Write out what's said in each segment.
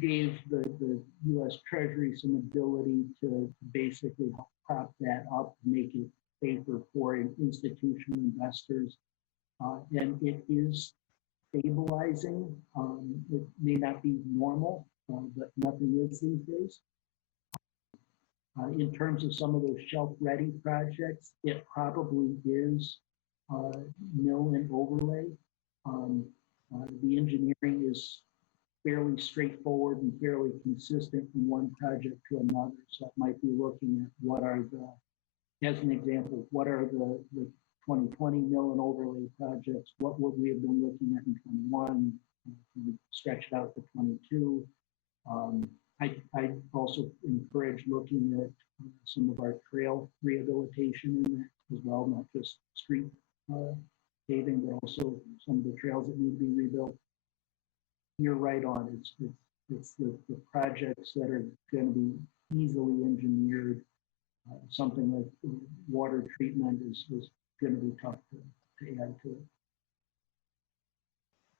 gave the U.S. Treasury some ability to basically prop that up, make it safer for institutional investors. And it is stabilizing. It may not be normal, but nothing is these days. In terms of some of those shelf-ready projects, it probably is mill and overlay. The engineering is fairly straightforward and fairly consistent from one project to another. So it might be looking at what are the, as an example, what are the 2020 mill and overlay projects? What would we have been looking at in 21? Stretch it out to 22. I also encourage looking at some of our trail rehabilitation in that as well, not just street paving, but also some of the trails that need to be rebuilt. You're right on. It's the projects that are going to be easily engineered. Something like water treatment is going to be tough to add to it.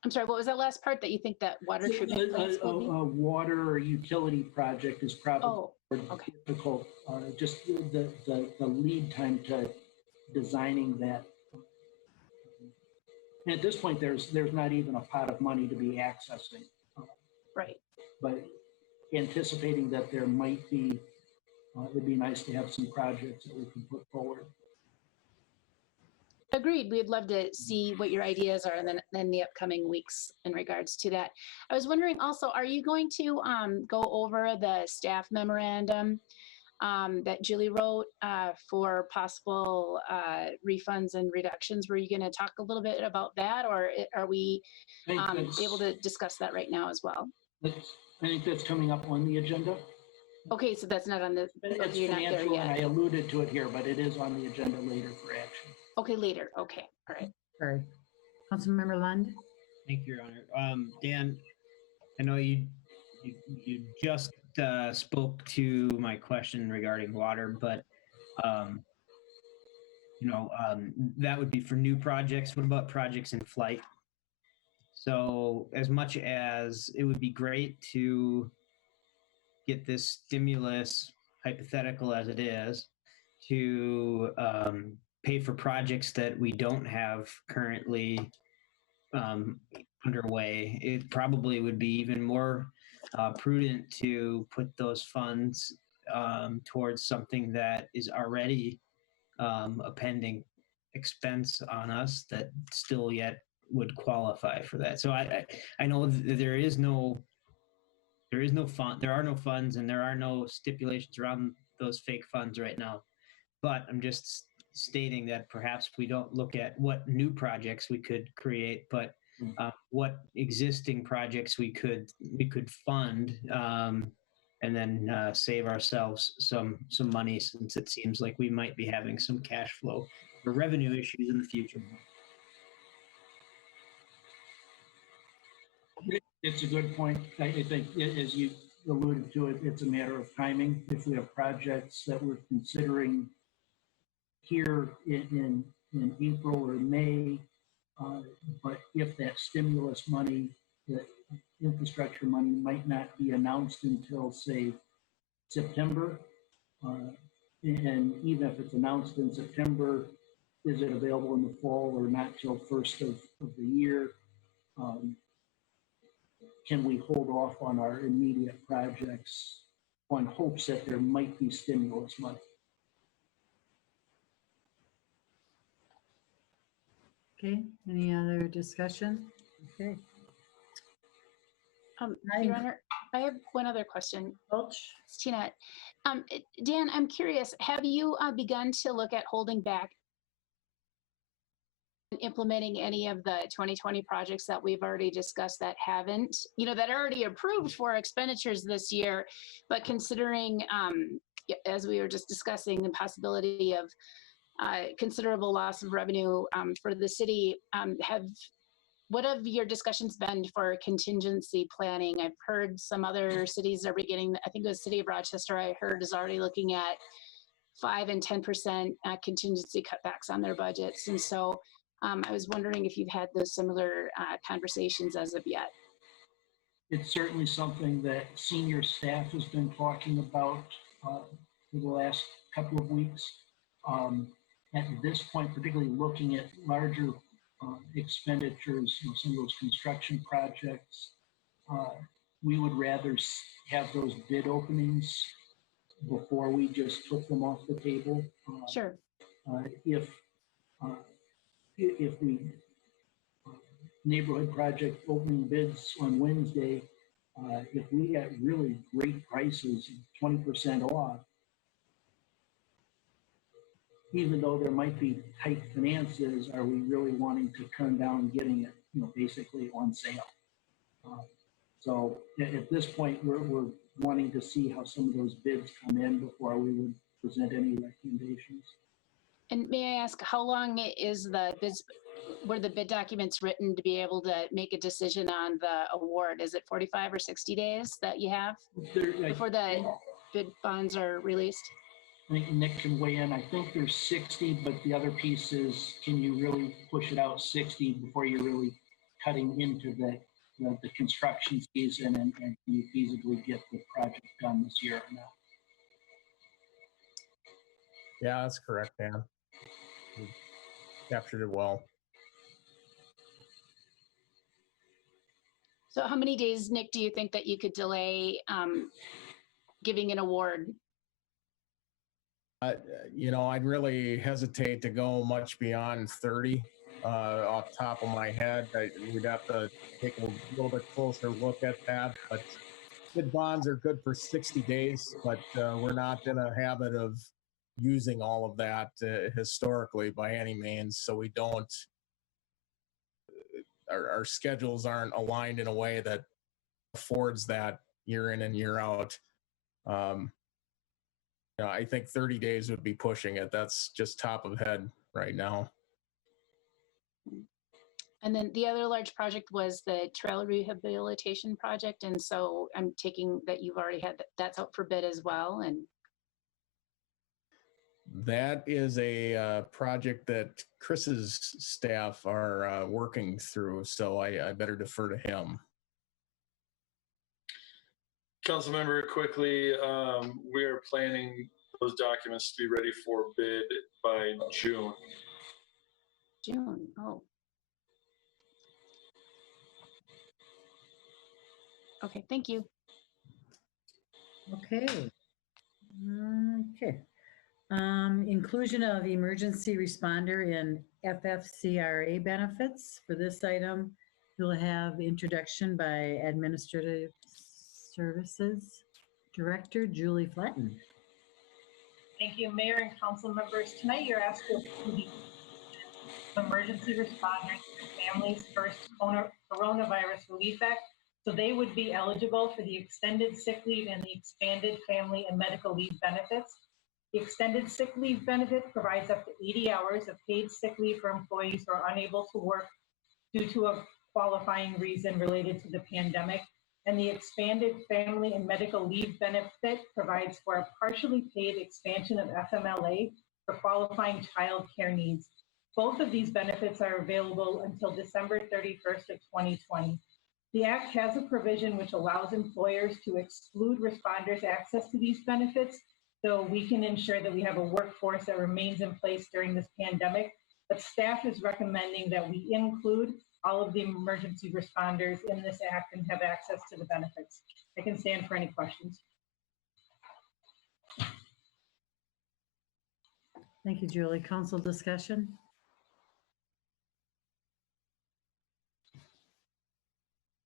I'm sorry, what was that last part that you think that water treatment plants will be? Water or utility project is probably okay. difficult. Just the lead time to designing that. And at this point, there's not even a pot of money to be accessing. Right. But anticipating that there might be, it'd be nice to have some projects that we can put forward. Agreed. We'd love to see what your ideas are in the upcoming weeks in regards to that. I was wondering also, are you going to go over the staff memorandum that Julie wrote for possible refunds and reductions? Were you going to talk a little bit about that, or are we able to discuss that right now as well? I think that's coming up on the agenda. Okay, so that's not on the. It's you're not there yet. And I alluded to it here, but it is on the agenda later for action. Okay, later. Okay, all right. Sorry. Councilmember Lund. Thank you, Your Honor. Dan, I know you just spoke to my question regarding water, but that would be for new projects. What about projects in flight? So as much as it would be great to get this stimulus, hypothetical as it is, to pay for projects that we don't have currently underway, it probably would be even more prudent to put those funds towards something that is already a pending expense on us that still yet would qualify for that. So I know that there are no funds and there are no stipulations around those fake funds right now. But I'm just stating that perhaps we don't look at what new projects we could create, but what existing projects we could fund and then save ourselves some money, since it seems like we might be having some cash flow or revenue issues in the future. It's a good point. I think, as you alluded to it, it's a matter of timing. If we have projects that we're considering here in April or May, but if that stimulus money, the infrastructure money, might not be announced until, say, September, and even if it's announced in September, is it available in the fall or not till first of the year? Can we hold off on our immediate projects on hopes that there might be stimulus money? Okay, any other discussion? Okay. Your Honor, I have one other question. Welch. It's Tina. Dan, I'm curious, have you begun to look at holding back and implementing any of the 2020 projects that we've already discussed that haven't, that are already approved for expenditures this year, but considering, as we were just discussing, the possibility of considerable loss of revenue for the city, what have your discussions been for contingency planning? I've heard some other cities are beginning, I think it was City of Rochester, I heard is already looking at 5 and 10% contingency cutbacks on their budgets. And so I was wondering if you've had those similar conversations as of yet. It's certainly something that senior staff has been talking about for the last couple of weeks. At this point, particularly looking at larger expenditures, some of those construction projects, we would rather have those bid openings before we just took them off the table. Sure. If we neighborhood project opening bids on Wednesday, if we get really great prices, 20% off, even though there might be tight finances, are we really wanting to turn down getting it, basically on sale? So at this point, we're wanting to see how some of those bids come in before we would present any recommendations. And may I ask, how long were the bid documents written to be able to make a decision on the award? Is it 45 or 60 days that you have before the bid bonds are released? I think Nick can weigh in. I think there's 60, but the other piece is, can you really push it out 60 before you're really cutting into the construction season, and can you feasibly get the project done this year or not? Yeah, that's correct, Dan. You captured it well. So how many days, Nick, do you think that you could delay giving an award? I'd really hesitate to go much beyond 30 off the top of my head. We'd have to take a little bit closer look at that. But bid bonds are good for 60 days, but we're not in a habit of using all of that historically by any means. So we don't, our schedules aren't aligned in a way that affords that year in and year out. I think 30 days would be pushing it. That's just top of head right now. And then the other large project was the trail rehabilitation project. And so I'm taking that you've already had that's out for bid as well. And that is a project that Chris's staff are working through. So I better defer to him. Councilmember, quickly, we are planning those documents to be ready for bid by June. June, oh. Okay, thank you. Okay. Okay. Inclusion of emergency responder in FFCRA benefits. For this item, you'll have introduction by Administrative Services Director Julie Flatton. Thank you, Mayor and council members. Tonight you're asked to approve the Emergency Responders and Families First Coronavirus Relief Act. So they would be eligible for the extended sick leave and the expanded family and medical leave benefits. The extended sick leave benefit provides up to 80 hours of paid sick leave for employees who are unable to work due to a qualifying reason related to the pandemic. And the expanded family and medical leave benefit provides for a partially paid expansion of FMLA for qualifying child care needs. Both of these benefits are available until December 31st of 2020. The Act has a provision which allows employers to exclude responders' access to these benefits, so we can ensure that we have a workforce that remains in place during this pandemic. But staff is recommending that we include all of the emergency responders in this act and have access to the benefits. I can stand for any questions. Thank you, Julie. Council discussion?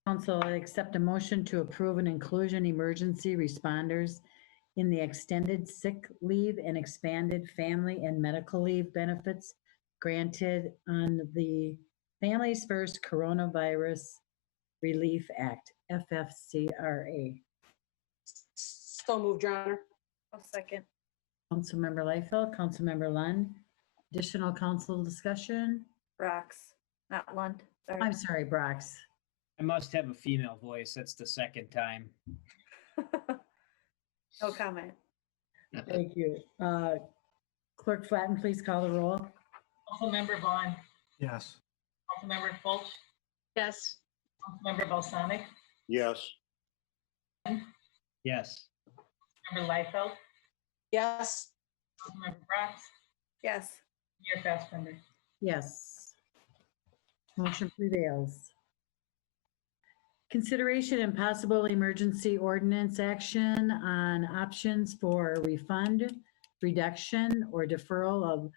Council, I accept a motion to approve and inclusion emergency responders in the extended sick leave and expanded family and medical leave benefits granted on the Families First Coronavirus Relief Act, FFCRA. So moved, Your Honor. I'll second. Councilmember Liefeld, Councilmember Lund. Additional council discussion? Brox, not Lund. Sorry. I'm sorry, Brox. I must have a female voice. That's the second time. No comment. Thank you. Clerk Flatten, please call the roll. Councilmember Vaughn. Yes. Councilmember Fulch. Yes. Councilmember Balsonic. Yes. Yes. Member Liefeld, Yes. Councilmember Brox, Yes. Mayor Fassbender. Yes. Motion prevails. Consideration and possible emergency ordinance action on options for refund, reduction, or deferral of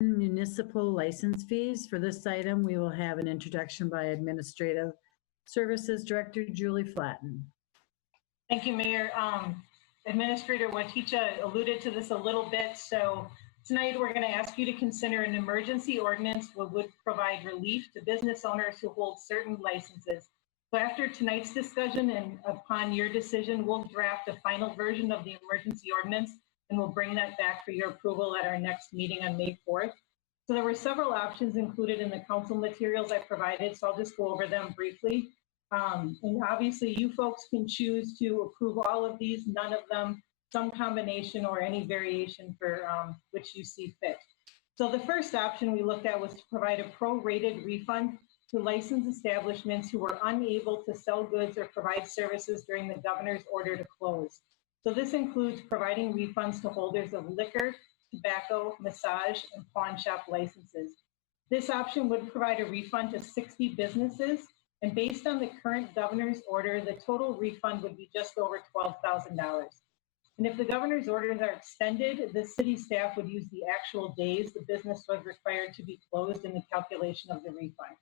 municipal license fees. For this item, we will have an introduction by Administrative Services Director Julie Flatten. Thank you, Mayor. Administrator Waticha alluded to this a little bit. So tonight we're going to ask you to consider an emergency ordinance that would provide relief to business owners who hold certain licenses. So after tonight's discussion and upon your decision, we'll draft a final version of the emergency ordinance and we'll bring that back for your approval at our next meeting on May 4th. So there were several options included in the council materials I provided, so I'll just go over them briefly. And obviously you folks can choose to approve all of these, none of them, some combination or any variation for which you see fit. So the first option we looked at was to provide a prorated refund to licensed establishments who were unable to sell goods or provide services during the governor's order to close. So this includes providing refunds to holders of liquor, tobacco, massage, and pawn shop licenses. This option would provide a refund to 60 businesses, and based on the current governor's order, the total refund would be just over $12,000. And if the governor's orders are extended, the city staff would use the actual days the business was required to be closed in the calculation of the refund.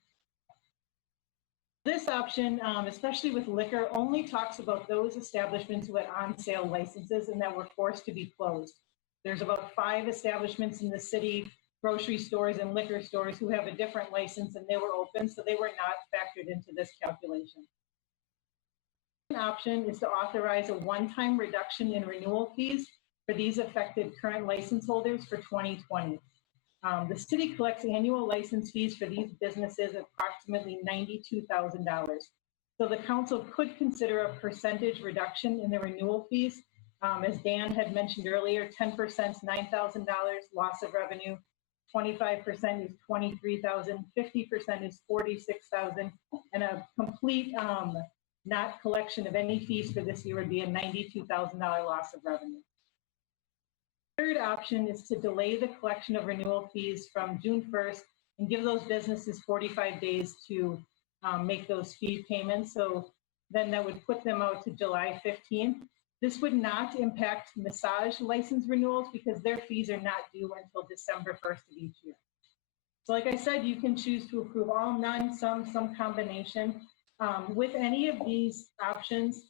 This option, especially with liquor, only talks about those establishments who had on-sale licenses and that were forced to be closed. There's about 5 establishments in the city, grocery stores and liquor stores, who have a different license and they were open, so they were not factored into this calculation. An option is to authorize a one-time reduction in renewal fees for these affected current license holders for 2020. The city collects annual license fees for these businesses at approximately $92,000. So the council could consider a percentage reduction in the renewal fees. As Dan had mentioned earlier, 10% is $9,000 loss of revenue, 25% is $23,000, 50% is $46,000, and a complete not collection of any fees for this year would be a $92,000 loss of revenue. Third option is to delay the collection of renewal fees from June 1st and give those businesses 45 days to make those fee payments. So then that would put them out to July 15th. This would not impact massage license renewals because their fees are not due until December 1st of each year. So like I said, you can choose to approve all, none, some combination. With any of these options,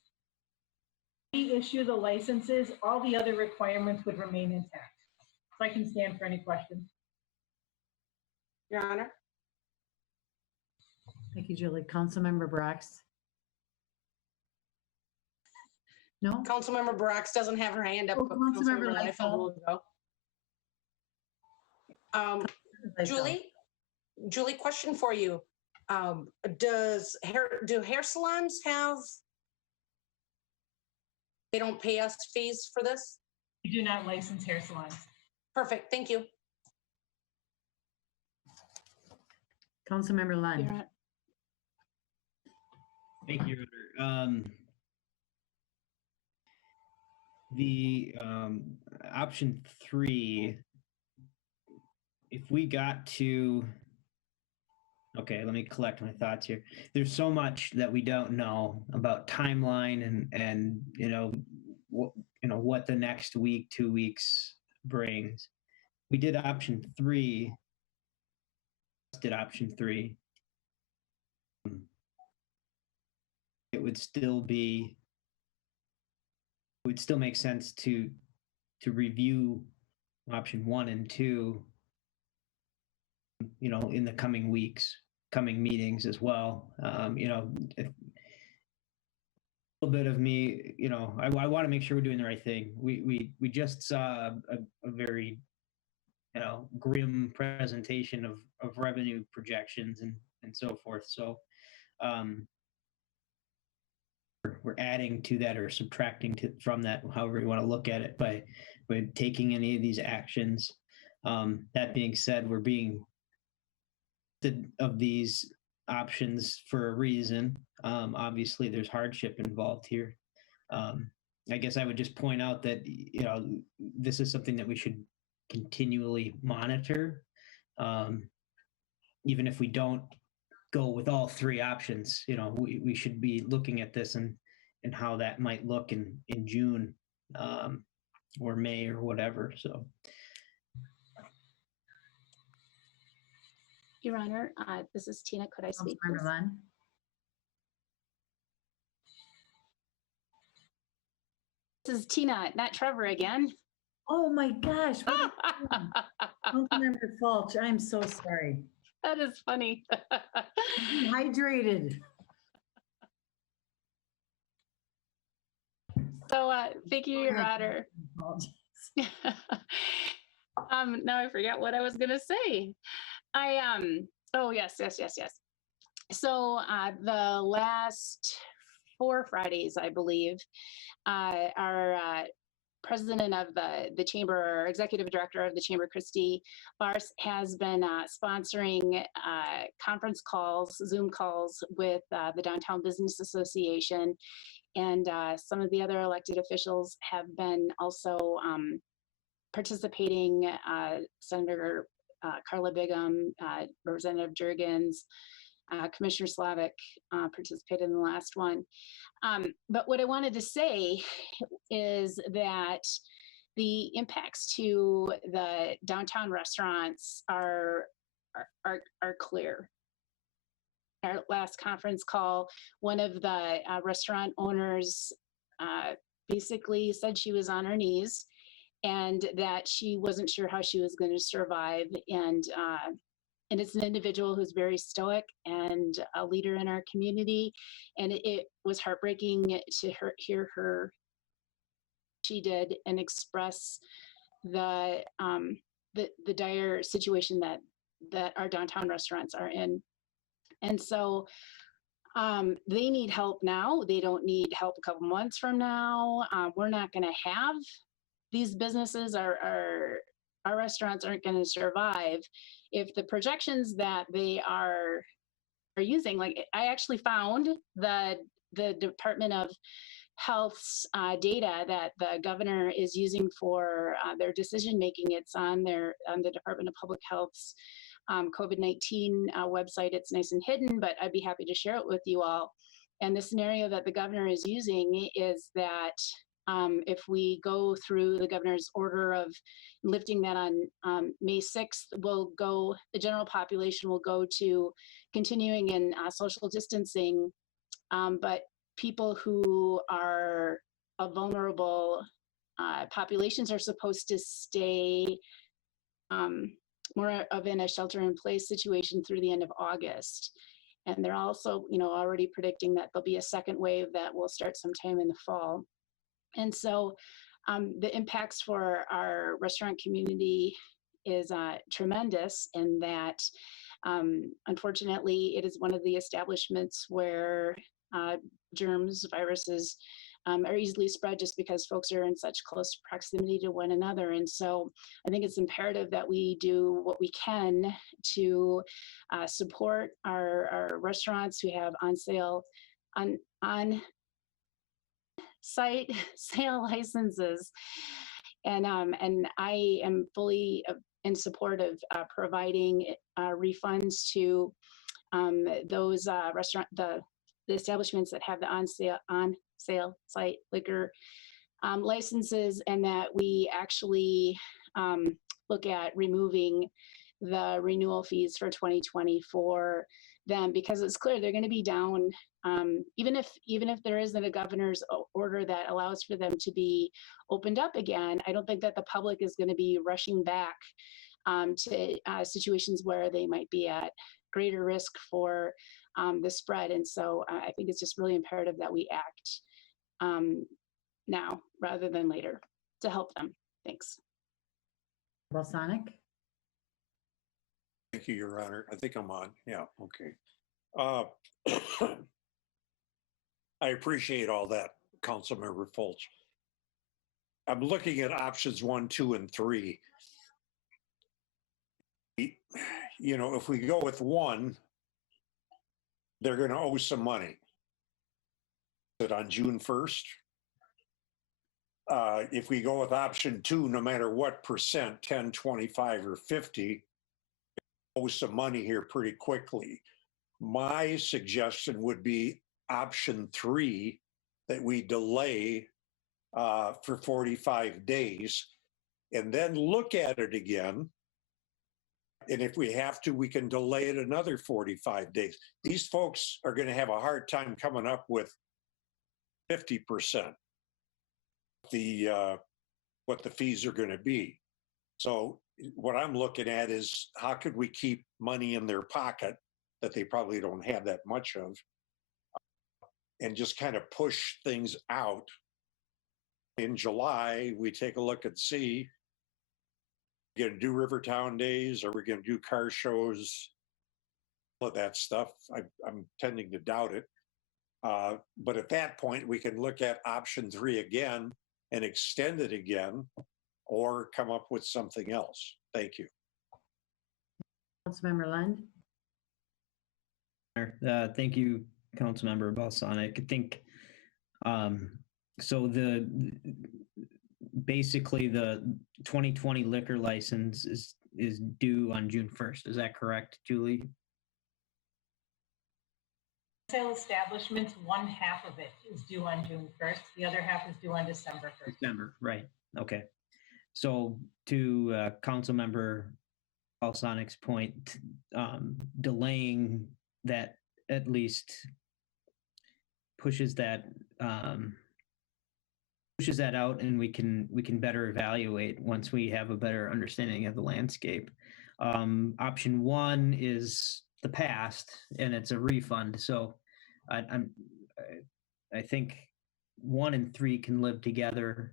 we issue the licenses, all the other requirements would remain intact. So I can stand for any questions. Your Honor. Thank you, Julie. Councilmember Brox? No? Councilmember Brox doesn't have her hand up. Oh, but Councilmember Liefeld will go. Julie, question for you. Do hair salons have, they don't pay us fees for this? We do not license hair salons. Perfect, thank you. Councilmember Lund? Thank you, Your Honor. The option 3, if we got to, okay, let me collect my thoughts here. There's so much that we don't know about timeline and what the next week, 2 weeks brings. We did option 3. Did option 3. It would still make sense to review option 1 and 2, in the coming weeks, coming meetings as well. A little bit of me, I want to make sure we're doing the right thing. We just saw a very, grim presentation of revenue projections and so forth. So we're adding to that or subtracting from that, however you want to look at it, by taking any of these actions. That being said, we're being of these options for a reason. Obviously, there's hardship involved here. I guess I would just point out that, you know, this is something that we should continually monitor. Even if we don't go with all three options, you know, we should be looking at this and how that might look in June or May or whatever. So. Your Honor, this is Tina. Could I speak? Councilmember please? Lund? This is Tina, not Trevor again. Oh my gosh. What are you doing? Councilmember Fulch, I'm so sorry. That is funny. Hydrated. So thank you, Your Honor. Now I forget what I was gonna say. Oh yes. So the last 4 Fridays, I believe, our president of the chamber, or executive director of the chamber, Christy Bars, has been sponsoring conference calls, Zoom calls with the Downtown Business Association, and some of the other elected officials have been also participating. Senator Carla Bigham, Representative Jurgens, Commissioner Slavic participated in the last one. But what I wanted to say is that the impacts to the downtown restaurants are clear. Our last conference call, one of the restaurant owners basically said she was on her knees and that she wasn't sure how she was going to survive. And it's an individual who's very stoic and a leader in our community. And it was heartbreaking to hear her, she did, and express the dire situation that our downtown restaurants are in. And so they need help now. They don't need help a couple months from now. We're not going to have these businesses, our restaurants aren't going to survive if the projections that they are using. Like, I actually found the Department of Health's data that the governor is using for their decision making. It's on the Department of Public Health's COVID-19 website. It's nice and hidden, but I'd be happy to share it with you all. And the scenario that the governor is using is that if we go through the governor's order of lifting that on May 6th, the general population will go to continuing in social distancing, but people who are vulnerable populations are supposed to stay more of in a shelter-in-place situation through the end of August. And they're also, already predicting that there'll be a second wave that will start sometime in the fall. And so the impacts for our restaurant community is tremendous in that, unfortunately, it is one of the establishments where germs, viruses are easily spread just because folks are in such close proximity to one another. And so I think it's imperative that we do what we can to support our restaurants who have on site sale licenses, and I am fully in support of providing refunds to those the establishments that have the on sale site liquor licenses, and that we actually look at removing the renewal fees for 2020 for them, because it's clear they're going to be down. Even if there isn't a governor's order that allows for them to be opened up again, I don't think that the public is going to be rushing back to situations where they might be at greater risk for the spread. And so I think it's just really imperative that we act now rather than later to help them. Thanks. Balsonic? Thank you, Your Honor. I think I'm on. Yeah, okay. I appreciate all that, Councilmember Fulch. I'm looking at options 1, 2, and 3. If we go with 1, they're going to owe some money. Is it on June 1st? If we go with option 2, no matter what percent, 10, 25, or 50, owe some money here pretty quickly. My suggestion would be option 3, that we delay for 45 days and then look at it again. And if we have to, we can delay it another 45 days. These folks are going to have a hard time coming up with 50% what the fees are going to be. So what I'm looking at is how could we keep money in their pocket that they probably don't have that much of, and just kind of push things out. In July, we take a look and see, we're going to do Rivertown Days, or we're going to do car shows, all of that stuff. I'm tending to doubt it. But at that point, we can look at option 3 again and extend it again, or come up with something else. Thank you. Councilmember Lund? Thank you, Councilmember Balsonic. I think so. Basically the 2020 liquor license is due on June 1st. Is that correct, Julie? Sale establishments, one half of it is due on June 1st. The other half is due on December 1st. December, right? Okay. So to Councilmember Balsonic's point, delaying that at least pushes that out, and we can better evaluate once we have a better understanding of the landscape. Option 1 is the past, and it's a refund. So I think 1 and 3 can live together.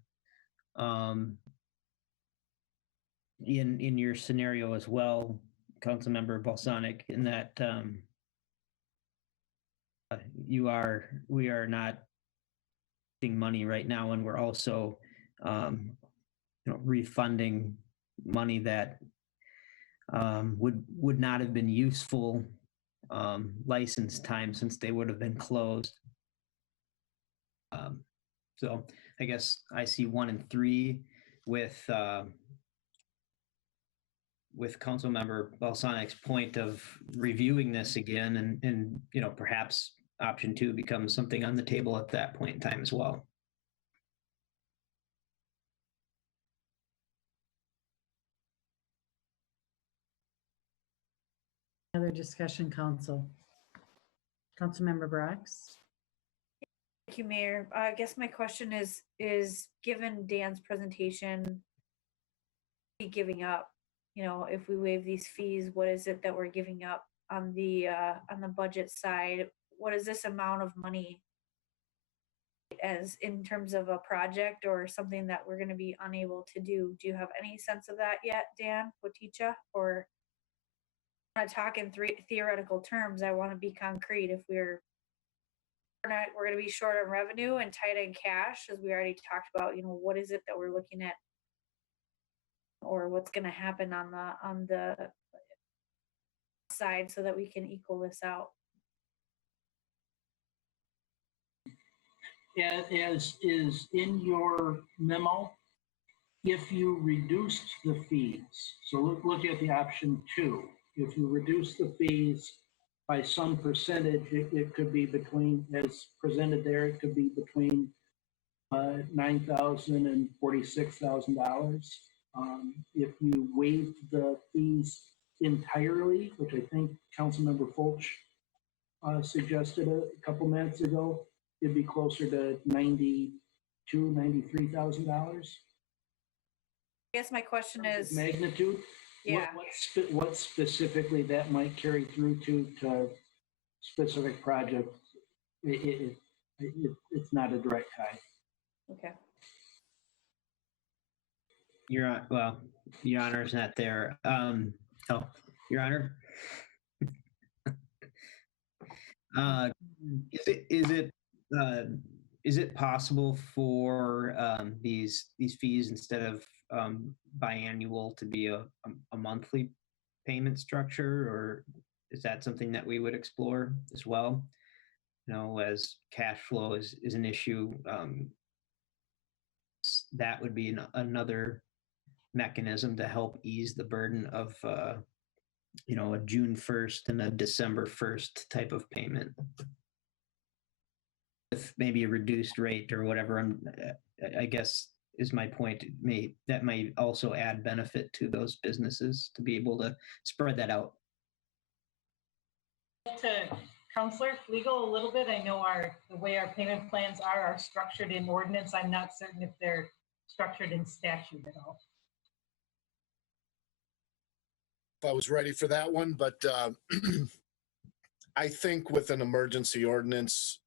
In your scenario as well, Councilmember Balsonic, in that we are not getting money right now, and we're also refunding money that would not have been useful license time, since they would have been closed. So I guess I see 1 and 3 with Councilmember Balsonic's point of reviewing this again, and perhaps option 2 becomes something on the table at that point in time as well. Other discussion, Councilmember Brox? Thank you, Mayor. I guess my question is given Dan's presentation, giving up, if we waive these fees, what is it that we're giving up on the budget side? What is this amount of money as in terms of a project or something that we're going to be unable to do? Do you have any sense of that yet, Dan Waticha? Or want to talk in theoretical terms? I want to be concrete. If we're going to be short on revenue and tight in cash, as we already talked about, what is it that we're looking at, or what's going to happen on the side so that we can equal this out? As is in your memo, if you reduced the fees, so look at the option 2. If you reduce the fees by some percentage, it could be between, as presented there, it could be between $9,000 and $46,000. If you waive the fees entirely, which I think Councilmember Fulch suggested a couple minutes ago, it'd be closer to $92,000, $93,000. I guess my question is magnitude. Yeah. What specifically that might carry through to specific projects? It's not a direct tie. Okay. Your Honor is not there. Your Honor. Is it possible for these fees, instead of biannual, to be a monthly payment structure, or is that something that we would explore as well? As cash flow is an issue, that would be another mechanism to help ease the burden of, a June 1st and a December 1st type of payment. With maybe a reduced rate or whatever, I guess is my point. That may also add benefit to those businesses to be able to spread that out. To Counselor Flegel a little bit, I know the way our payment plans are structured in ordinance. I'm not certain if they're structured in statute at all. If I was ready for that one, but I think with an emergency ordinance,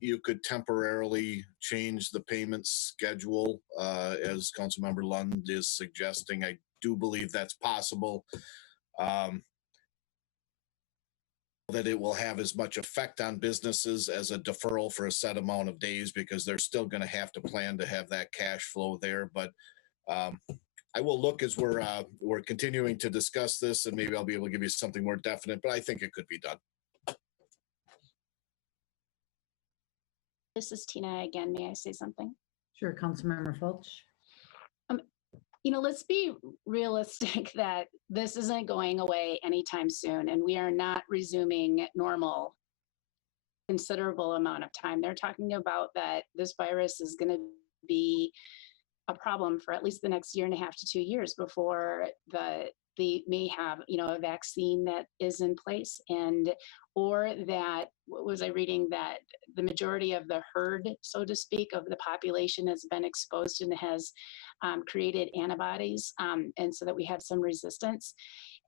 you could temporarily change the payment schedule, as Councilmember Lund is suggesting. I do believe that's possible. That it will have as much effect on businesses as a deferral for a set amount of days, because they're still going to have to plan to have that cash flow there. But I will look as we're continuing to discuss this, and maybe I'll be able to give you something more definite, but I think it could be done. This is Tina again. May I say something? Sure, Councilmember Fulch. Let's be realistic that this isn't going away anytime soon, and we are not resuming normal considerable amount of time. They're talking about that this virus is going to be a problem for at least the next 1.5 to 2 years before they may have, a vaccine that is in place, or that, what was I reading, that the majority of the herd, so to speak, of the population has been exposed and has created antibodies, and so that we have some resistance.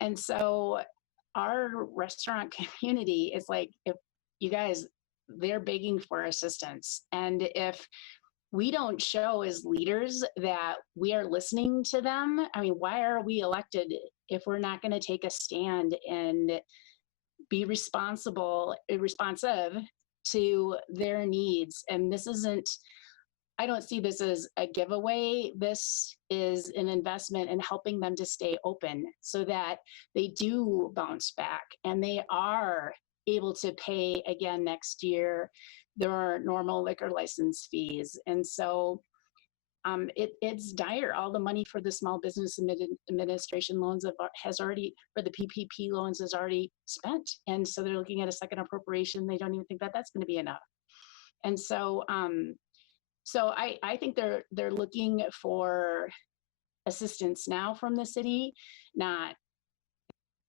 And so our restaurant community is like, if you guys, they're begging for assistance. And if we don't show as leaders that we are listening to them, why are we elected if we're not going to take a stand and be responsive to their needs? And this isn't, I don't see this as a giveaway. This is an investment in helping them to stay open so that they do bounce back and they are able to pay again next year their normal liquor license fees. And so it's dire. All the money for the Small Business Administration loans has already, for the PPP loans, is already spent. And so they're looking at a second appropriation. They don't even think that that's going to be enough. And so, I think they're looking for assistance now from the city, not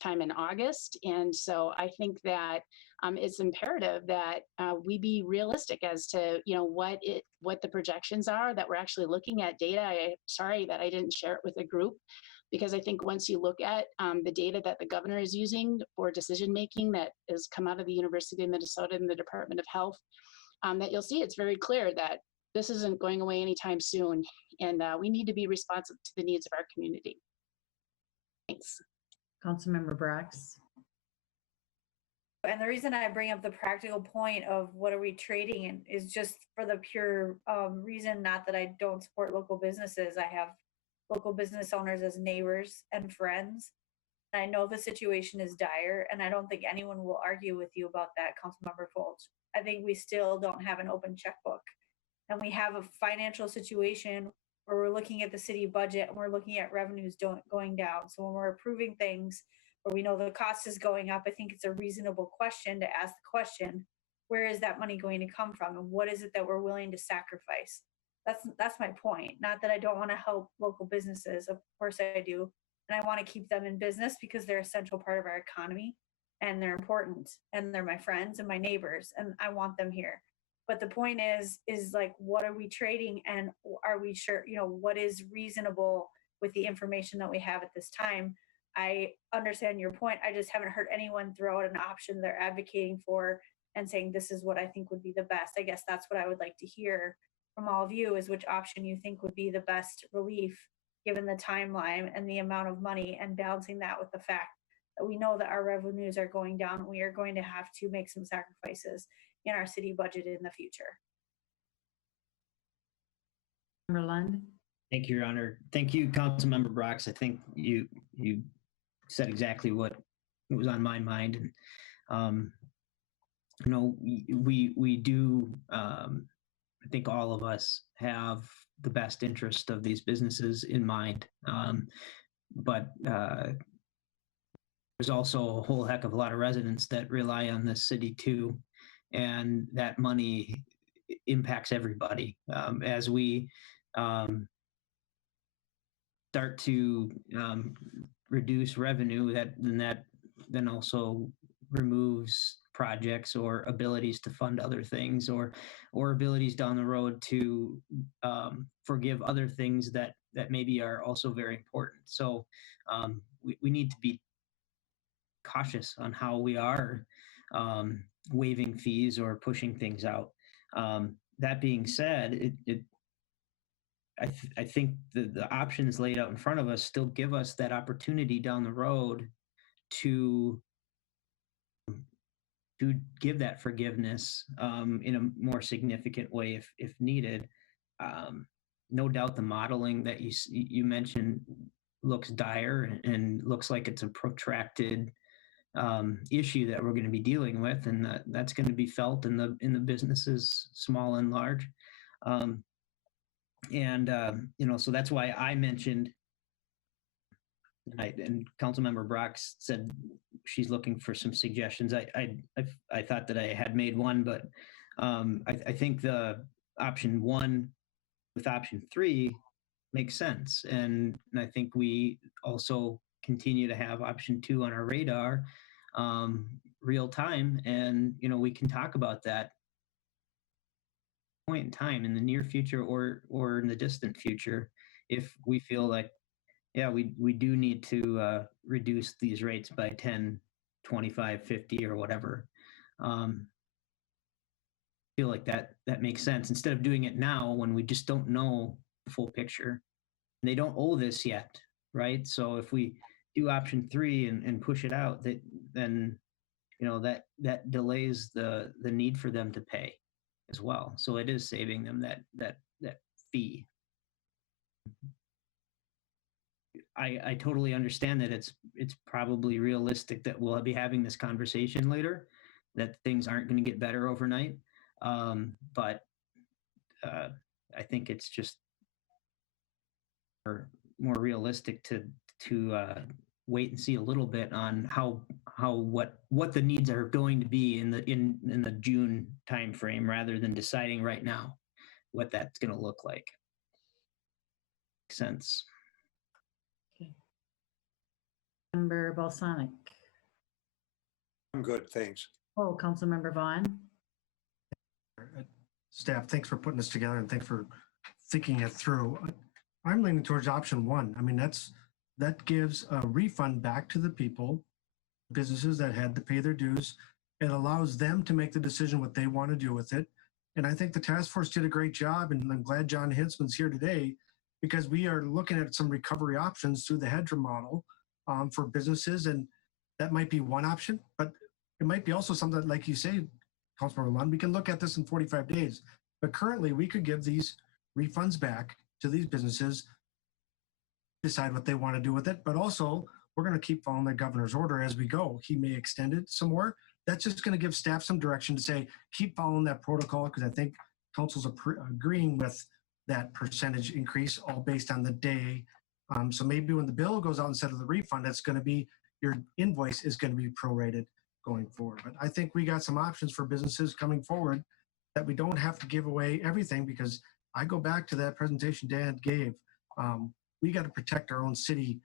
time in August. And so I think that it's imperative that we be realistic as to what the projections are, that we're actually looking at data. Sorry that I didn't share it with the group, because I think once you look at the data that the governor is using for decision making that has come out of the University of Minnesota and the Department of Health, that you'll see it's very clear that this isn't going away anytime soon, and we need to be responsive to the needs of our community. Thanks. Councilmember Brax. And the reason I bring up the practical point of what are we trading in is just for the pure reason, not that I don't support local businesses. I have local business owners as neighbors and friends. And I know the situation is dire, and I don't think anyone will argue with you about that, Councilmember Fulch. I think we still don't have an open checkbook. And we have a financial situation where we're looking at the city budget and we're looking at revenues going down. So when we're approving things where we know the cost is going up, I think it's a reasonable question to ask the question, where is that money going to come from? And what is it that we're willing to sacrifice? That's my point. Not that I don't want to help local businesses. Of course I do. And I want to keep them in business because they're an essential part of our economy and they're important and they're my friends and my neighbors and I want them here. But the point is like, what are we trading, and are we sure, what is reasonable with the information that we have at this time? I understand your point. I just haven't heard anyone throw out an option they're advocating for and saying, this is what I think would be the best. I guess that's what I would like to hear from all of you, is which option you think would be the best relief given the timeline and the amount of money, and balancing that with the fact that we know that our revenues are going down. We are going to have to make some sacrifices in our city budget in the future. Lund. Thank you, Your Honor. Thank you, Councilmember Brox. I think you said exactly what was on my mind. And we do. I think all of us have the best interest of these businesses in mind, but there's also a whole heck of a lot of residents that rely on this city too, and that money impacts everybody. As we start to reduce revenue, that then also removes projects or abilities to fund other things, or abilities down the road to forgive other things that maybe are also very important. So we need to be cautious on how we are waiving fees or pushing things out. That being said, I think the options laid out in front of us still give us that opportunity down the road to give that forgiveness in a more significant way if needed. No doubt the modeling that you mentioned looks dire and looks like it's a protracted issue that we're going to be dealing with, and that's going to be felt in the businesses, small and large. So that's why I mentioned, and Councilmember Brock said she's looking for some suggestions. I thought that I had made one, but I think the option 1 with option 3 makes sense, and I think we also continue to have option 2 on our radar, real time, and we can talk about that point in time in the near future or in the distant future if we feel like, yeah, we do need to reduce these rates by 10, 25, 50 or whatever. Feel like that makes sense instead of doing it now when we just don't know the full picture. And they don't owe this yet, right? So if we do option 3 and push it out, then that delays the need for them to pay as well. So it is saving them that fee. I totally understand that it's probably realistic that we'll be having this conversation later, that things aren't going to get better overnight. But I think it's just more realistic to wait and see a little bit on what the needs are going to be in the June timeframe, rather than deciding right now what that's going to look like. Makes sense. Member Balsonic. I'm good, thanks. Oh, Councilmember Vaughn. Staff, thanks for putting this together and thanks for thinking it through. I'm leaning towards option 1. I mean, that gives a refund back to the people, businesses that had to pay their dues. It allows them to make the decision what they want to do with it. And I think the task force did a great job, and I'm glad John Hinsman's here today, because we are looking at some recovery options through the Hedger model for businesses, and that might be one option, but it might be also something like you say, Councilmember Lund, we can look at this in 45 days, but currently we could give these refunds back to these businesses, decide what they want to do with it, but also we're going to keep following the governor's order as we go. He may extend it some more. That's just going to give staff some direction to say, keep following that protocol, because I think council's agreeing with that percentage increase, all based on the day. So maybe when the bill goes out instead of the refund, it's going to be, your invoice is going to be prorated going forward. But I think we got some options for businesses coming forward that we don't have to give away everything, because I go back to that presentation Dan gave. We got to protect our own city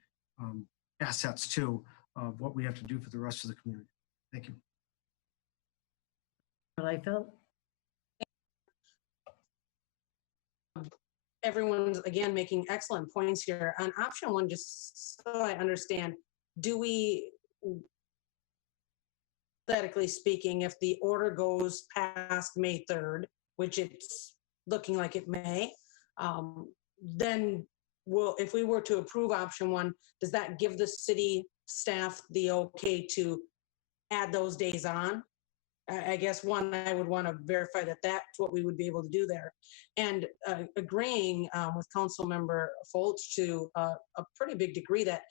assets too, of what we have to do for the rest of the community. Thank you. Lightfield. Everyone's again making excellent points here. On option 1, just so I understand, do we, hypothetically speaking, if the order goes past May 3rd, which it's looking like it may, then if we were to approve option 1, does that give the city staff the okay to add those days on? I guess I would want to verify that that's what we would be able to do there. And agreeing with Councilmember Foltz to a pretty big degree that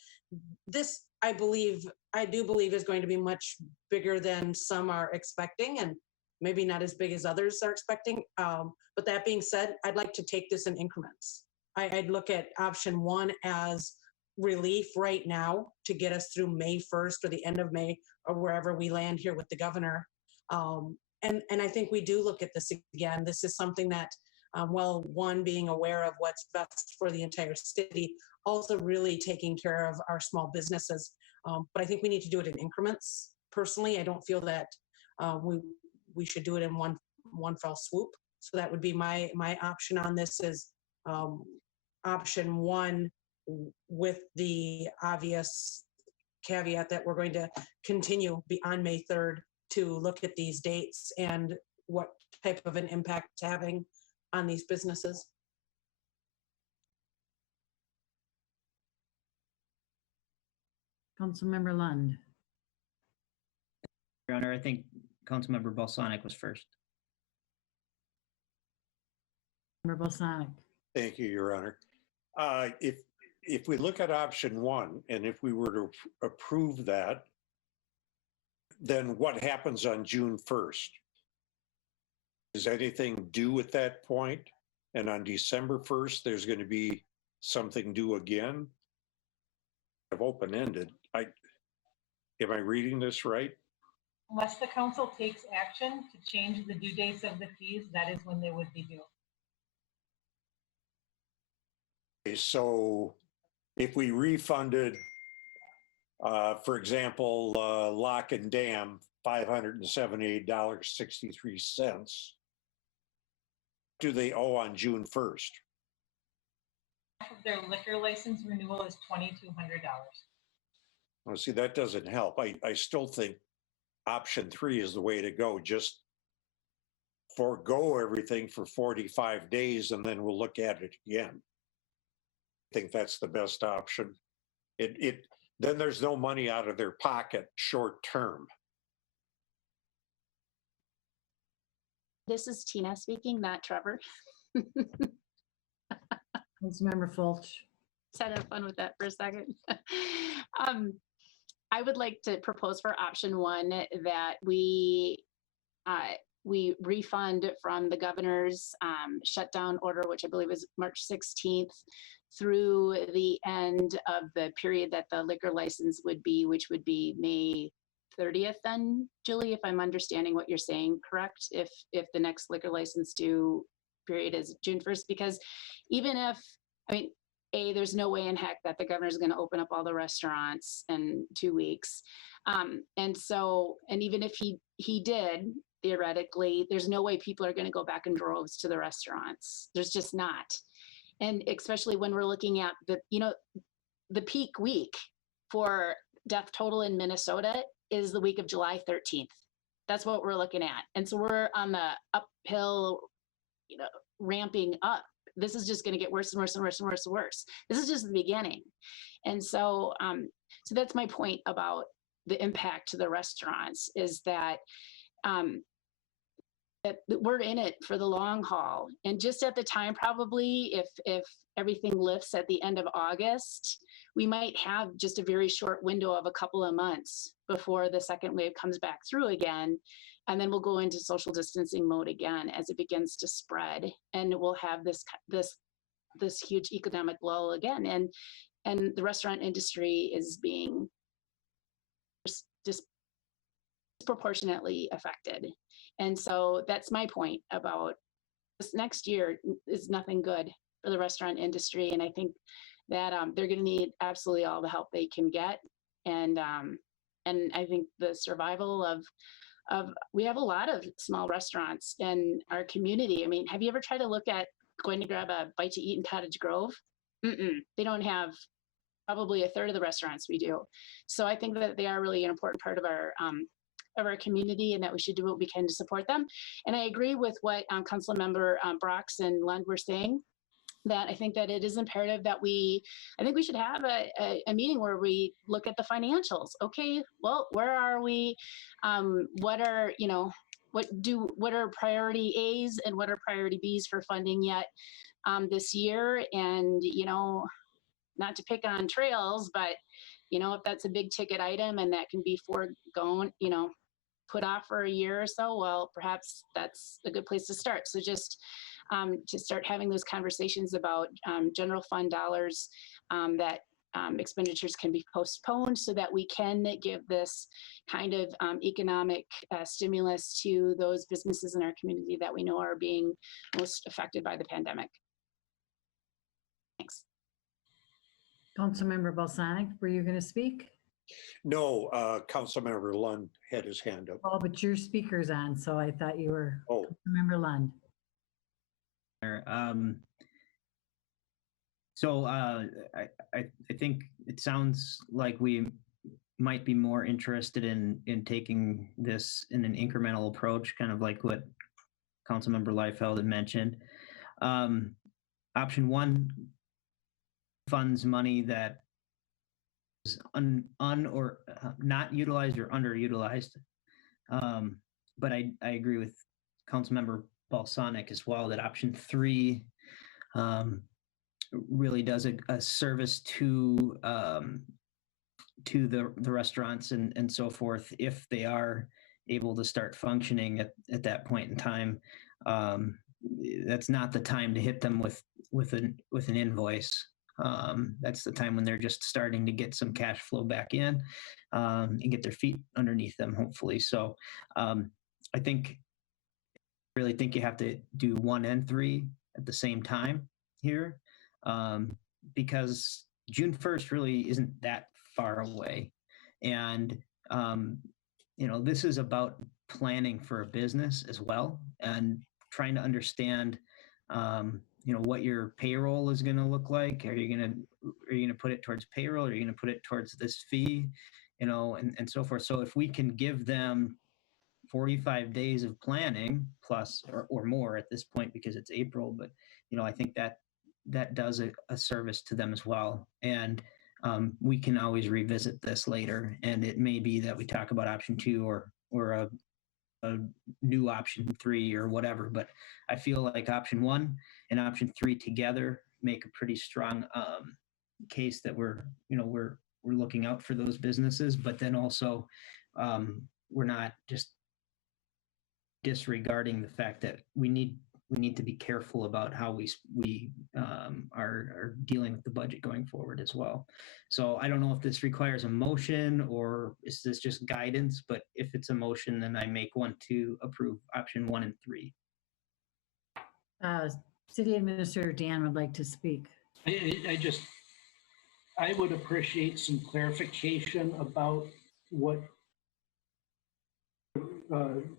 this I do believe is going to be much bigger than some are expecting, and maybe not as big as others are expecting. But that being said, I'd like to take this in increments. I'd look at option one as relief right now to get us through May 1st or the end of May or wherever we land here with the governor. And I think we do look at this again. This is something that, well, one, being aware of what's best for the entire city, also really taking care of our small businesses. But I think we need to do it in increments. Personally, I don't feel that we should do it in one fell swoop. So that would be my option on this is option one, with the obvious caveat that we're going to continue beyond May 3rd to look at these dates and what type of an impact it's having on these businesses. Councilmember Lund. Your Honor, I think Councilmember Balsonic was first. Member Balsonic. Thank you, Your Honor. If we look at option one, and if we were to approve that, then what happens on June 1st? Is anything due at that point? And on December 1st, there's going to be something due again? Of open-ended. Am I reading this right? Unless the council takes action to change the due dates of the fees, that is when they would be due. Okay, so if we refunded, for example, Lock and Dam, $578.63, do they owe on June 1st? Their liquor license renewal is $2,200. Well, see, that doesn't help. I still think option 3 is the way to go. Just forego everything for 45 days and then we'll look at it again. I think that's the best option. Then there's no money out of their pocket short term. This is Tina speaking, not Trevor. Councilmember Fulch. Just had to have fun with that for a second. I would like to propose for option one that we refund from the governor's shutdown order, which I believe is March 16th, through the end of the period that the liquor license would be, which would be May 30th then, Julie, if I'm understanding what you're saying, correct? If the next liquor license due period is June 1st, because even if, I mean, there's no way in heck that the governor's going to open up all the restaurants in 2 weeks. And even if he did, theoretically, there's no way people are going to go back in droves to the restaurants. There's just not. And especially when we're looking at the peak week for death total in Minnesota is the week of July 13th. That's what we're looking at. And so we're on the uphill, ramping up. This is just going to get worse and worse and worse and worse and worse. This is just the beginning. And so, so that's my point about the impact to the restaurants is that, that we're in it for the long haul. And just at the time, probably if everything lifts at the end of August, we might have just a very short window of a couple of months before the second wave comes back through again. And then we'll go into social distancing mode again as it begins to spread. And we'll have this huge economic lull again. And the restaurant industry is being disproportionately affected. And so that's my point about this next year is nothing good for the restaurant industry. And I think that they're going to need absolutely all the help they can get. And I think the survival of we have a lot of small restaurants in our community. I mean, have you ever tried to look at going to grab a bite to eat in Cottage Grove? They don't have probably a third of the restaurants we do. So I think that they are really an important part of our community and that we should do what we can to support them. And I agree with what Councilmember Brox and Lund were saying, that I think that it is imperative that I think we should have a meeting where we look at the financials. Okay, well, where are we? What are priority A's and what are priority B's for funding yet this year? And, not to pick on trails, but if that's a big ticket item and that can be foregone, put off for a year or so, well, perhaps that's a good place to start. So just to start having those conversations about general fund dollars that expenditures can be postponed so that we can give this kind of economic stimulus to those businesses in our community that we know are being most affected by the pandemic. Thanks. Councilmember Balsonic, were you going to speak? No, Councilmember Lund had his hand up. Oh, but your speaker's on, so I thought you were. Oh. Councilmember Lund. So I think it sounds like we might be more interested in taking this in an incremental approach, kind of like what Councilmember Liefeld had mentioned. Option one funds money that is not utilized or underutilized. But I agree with Councilmember Balsonic as well that option three really does a service to the restaurants and so forth if they are able to start functioning at that point in time. That's not the time to hit them with an invoice. That's the time when they're just starting to get some cash flow back in and get their feet underneath them, hopefully. So I really think you have to do 1 and 3 at the same time here, because June 1st really isn't that far away. And, this is about planning for a business as well and trying to understand, what your payroll is going to look like. Are you going to put it towards payroll? Are you going to put it towards this fee, and so forth. So if we can give them 45 days of planning plus or more at this point, because it's April, but I think that does a service to them as well. And we can always revisit this later, and it may be that we talk about option 2 or a new option 3 or whatever. But I feel like option 1 and option 3 together make a pretty strong case that we're looking out for those businesses, but then also we're not just disregarding the fact that we need to be careful about how we are dealing with the budget going forward as well. So I don't know if this requires a motion or is this just guidance, but if it's a motion, then I make one to approve option 1 and 3. City Administrator Dan would like to speak. I would appreciate some clarification about what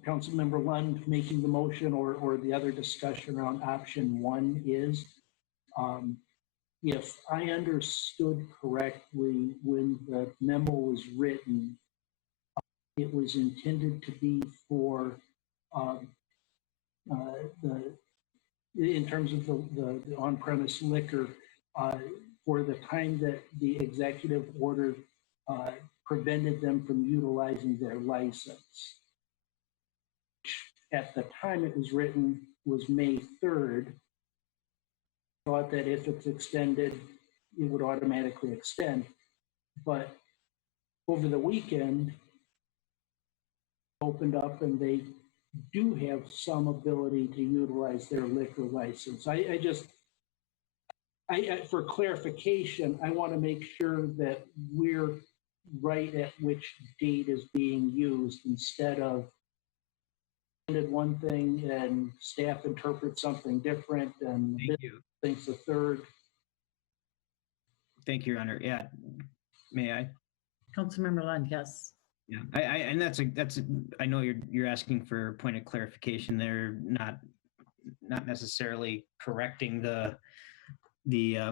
Councilmember Lund making the motion or the other discussion around option 1 is. If I understood correctly, when the memo was written, it was intended to be for in terms of the on-premise liquor, for the time that the executive order prevented them from utilizing their license. At the time it was written was May 3rd. Thought that if it's extended, it would automatically extend. But over the weekend, opened up and they do have some ability to utilize their liquor license. For clarification, I want to make sure that we're right at which date is being used instead of one thing and staff interprets something different and thinks the third. Thank you, Your Honor. Yeah, may I? Councilmember Lund, yes. Yeah, and I know you're asking for a point of clarification. They're not necessarily correcting the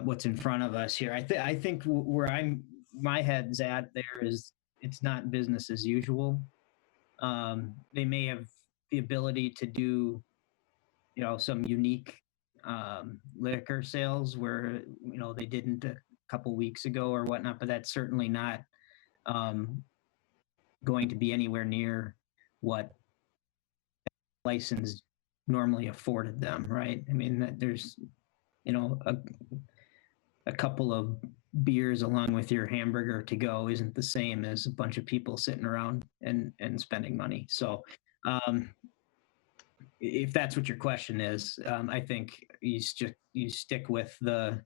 what's in front of us here. I think where my head's at there is it's not business as usual. They may have the ability to do, some unique liquor sales where, they didn't a couple weeks ago or whatnot, but that's certainly not going to be anywhere near what license normally afforded them, right? I mean, there's, a couple of beers along with your hamburger to go isn't the same as a bunch of people sitting around and spending money. So if that's what your question is, I think you stick with the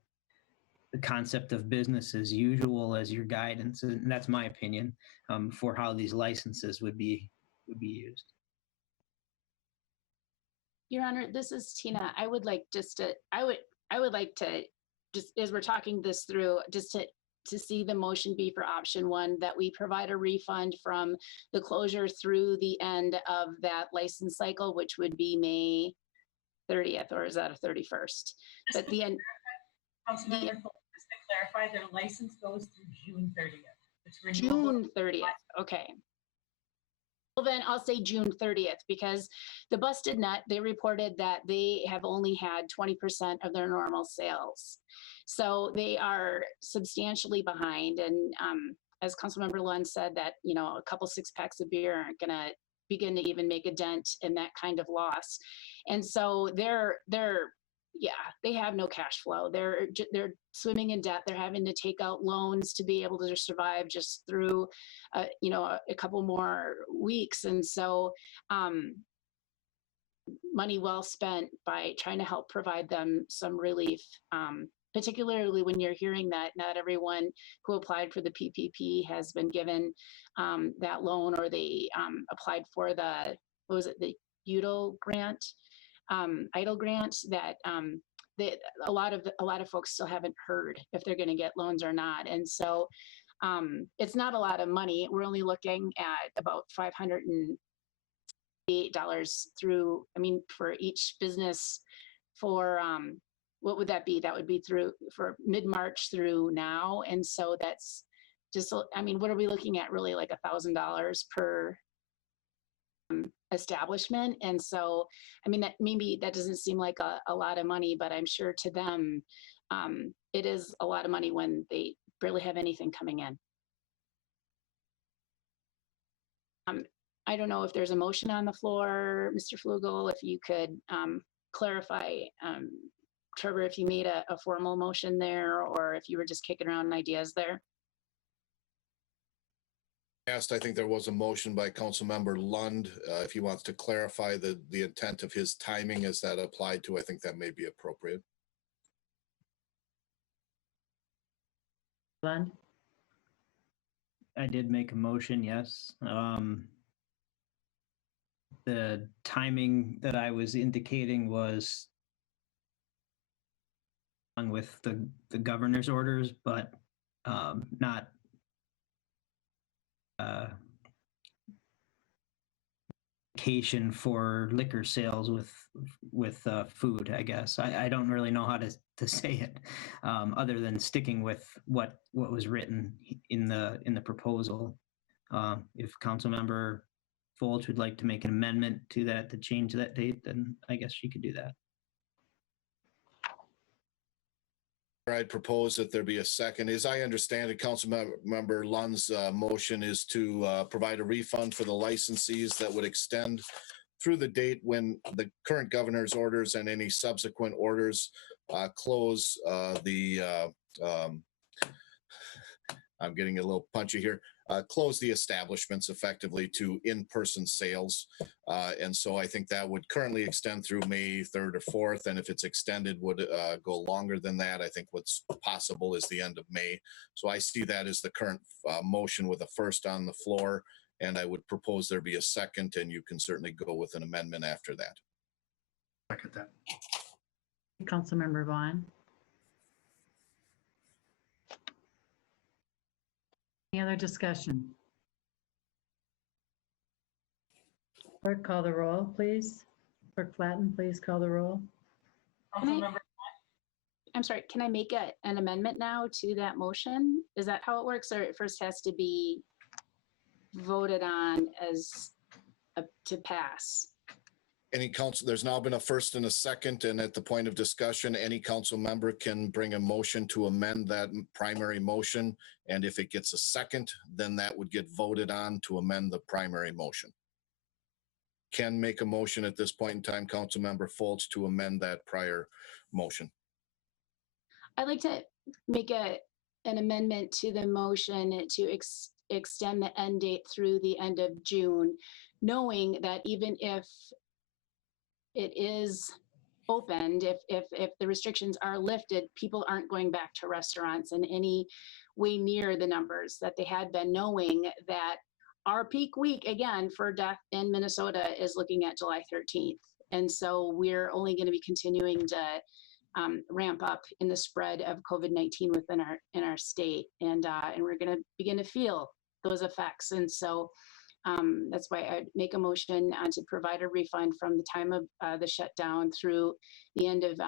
concept of business as usual as your guidance, and that's my opinion for how these licenses would be used. Your Honor, this is Tina. I would like I would like to, just as we're talking this through, just to see the motion be for option one, that we provide a refund from the closure through the end of that license cycle, which would be May 30th, or is that a 31st? But the end. Councilmember, just to clarify, their license goes through June 30th. It's renewable. June 30th, okay. Well, then I'll say June 30th, because the Busted Nut, they reported that they have only had 20% of their normal sales. So they are substantially behind. And as Councilmember Lund said, that, you know, a couple 6-packs of beer aren't gonna begin to even make a dent in that kind of loss. And so they're yeah, they have no cash flow. They're swimming in debt. They're having to take out loans to be able to survive just through, you know, a couple more weeks. And so, money well spent by trying to help provide them some relief, particularly when you're hearing that not everyone who applied for the PPP has been given that loan, or they applied for the, what was it, the UDL grant, EIDL grant, that a lot of folks still haven't heard if they're going to get loans or not. And so it's not a lot of money. We're only looking at about $508 through, I mean, for each business for, what would that be? That would be through for mid-March through now. And so that's just, I mean, what are we looking at, really, like $1,000 per establishment? And so, I mean, that maybe that doesn't seem like a lot of money, but I'm sure to them, it is a lot of money when they barely have anything coming in. I don't know if there's a motion on the floor, Mr. Flugel, if you could clarify, Trevor, if you made a formal motion there, or if you were just kicking around ideas there. I think there was a motion by Councilmember Lund. If he wants to clarify the intent of his timing as that applied to, I think that may be appropriate. Lund? I did make a motion, yes. The timing that I was indicating was along with the governor's orders, but not allocation for liquor sales with food, I guess. I don't really know how to say it, other than sticking with what was written in the proposal. If Councilmember Folch would like to make an amendment to that to change that date, then I guess she could do that. I'd propose that there be a second. As I understand it, Councilmember Lund's motion is to provide a refund for the licensees that would extend through the date when the current governor's orders and any subsequent orders close I'm getting a little punchy here. Close the establishments effectively to in-person sales. And so I think that would currently extend through May 3rd or 4th. And if it's extended, would go longer than that. I think what's possible is the end of May. So I see that as the current motion with a first on the floor. And I would propose there be a second, and you can certainly go with an amendment after that. Second that. Councilmember Vaughn? Any other discussion? Clerk, call the roll, please. Clerk Flatten, please call the roll. Councilmember, I'm sorry, can I make an amendment now to that motion? Is that how it works, or it first has to be voted on as to pass? Any council, there's now been a first and a second, and at the point of discussion, any council member can bring a motion to amend that primary motion. And if it gets a second, then that would get voted on to amend the primary motion. Can make a motion at this point in time, Councilmember Folch, to amend that prior motion. I'd like to make an amendment to the motion to extend the end date through the end of June, knowing that even if it is opened, if the restrictions are lifted, people aren't going back to restaurants in any way near the numbers that they had been, knowing that our peak week again for death in Minnesota is looking at July 13th. And so we're only going to be continuing to ramp up in the spread of COVID-19 within our state, and we're going to begin to feel those effects. And so that's why I'd make a motion to provide a refund from the time of the shutdown through the end of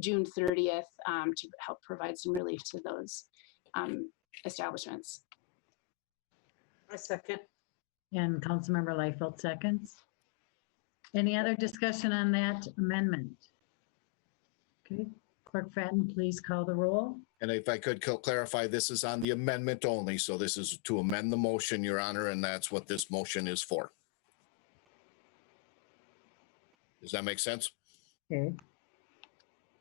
June 30th to help provide some relief to those establishments. I second. And Councilmember Liefeld seconds. Any other discussion on that amendment? Okay, Clerk Fratton, please call the roll. And if I could clarify, this is on the amendment only. So this is to amend the motion, Your Honor, and that's what this motion is for. Does that make sense? Okay,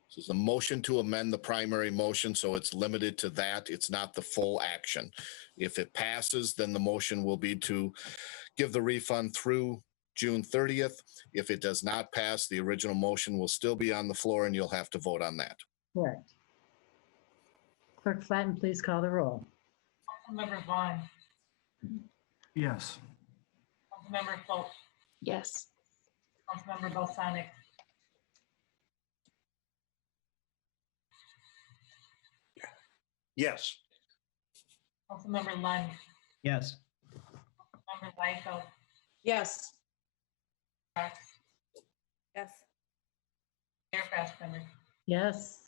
This is a motion to amend the primary motion, so it's limited to that. It's not the full action. If it passes, then the motion will be to give the refund through June 30th. If it does not pass, the original motion will still be on the floor and you'll have to vote on that. correct. Clerk Flatton, please call the roll. Councilmember Vaughn, Yes. Councilmember Fultz, Yes. Councilmember Balsanic, Yes. Councilmember Lund, Yes. Councilmember Liefeld, Yes. Yes. Mayor Fassbender. Yes.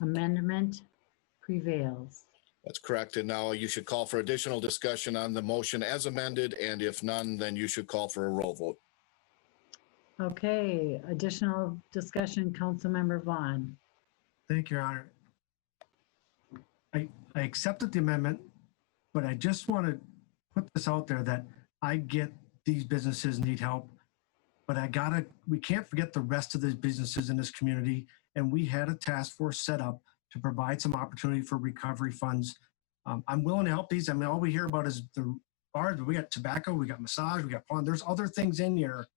Amendment prevails. That's correct. And now you should call for additional discussion on the motion as amended. And if none, then you should call for a roll vote. Okay, additional discussion, Councilmember Vaughn. Thank you, Your Honor. I accepted the amendment, but I just want to put this out there that I get these businesses need help, but we can't forget the rest of the businesses in this community. And we had a task force set up to provide some opportunity for recovery funds. I'm willing to help these. I mean, all we hear about is the bars, but we got tobacco, we got massage, we got pawn. There's other things in here.